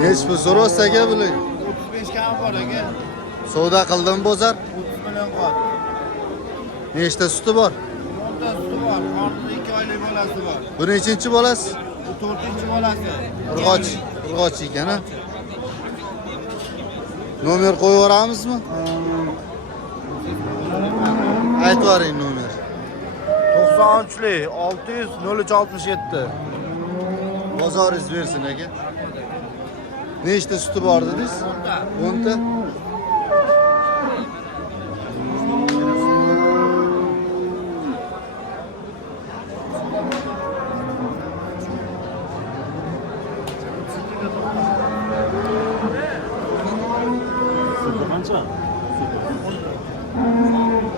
Neç pul so'rayapsiz aka bular? 35 kam bor aka. Savdo qildim bozor. 30 million bor. Nechta suti bor? 10 ta suti bor. Qornida 2 oylik bolasi bor. Bu nechinchi bolasi? Bu 4-chi bolasi. Urg'och ekan ha. Nomer qo'yib yuboramizmi? Aytib yuboring nomer. 93lik 600 0367. Bozoringiz bersin aka. Nechta suti bor dedingiz? 10 ta.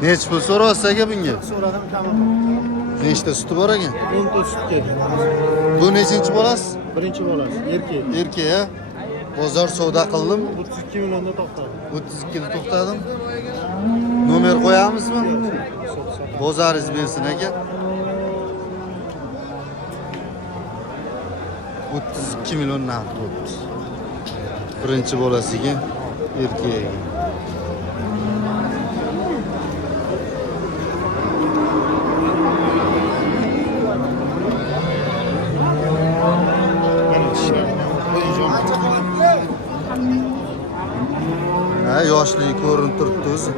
Nech pul so'rayapsiz aka bunga? So'radim tamam. Nechta suti bor ekan? 10 ta sutga. Bu nechinchi bolasi? Birinchi bolasi erkak. Erkak ha? Bozor savdo qildim. 32 millionda to'xtadi. 32 da to'xtadim. Nomer qo'yamizmi? Bozoringiz bersin aka. 32 million narx bo'libdi. Birinchi bolasiga erkak. Ha, yoshlik ko'rinib turibdi o'zi.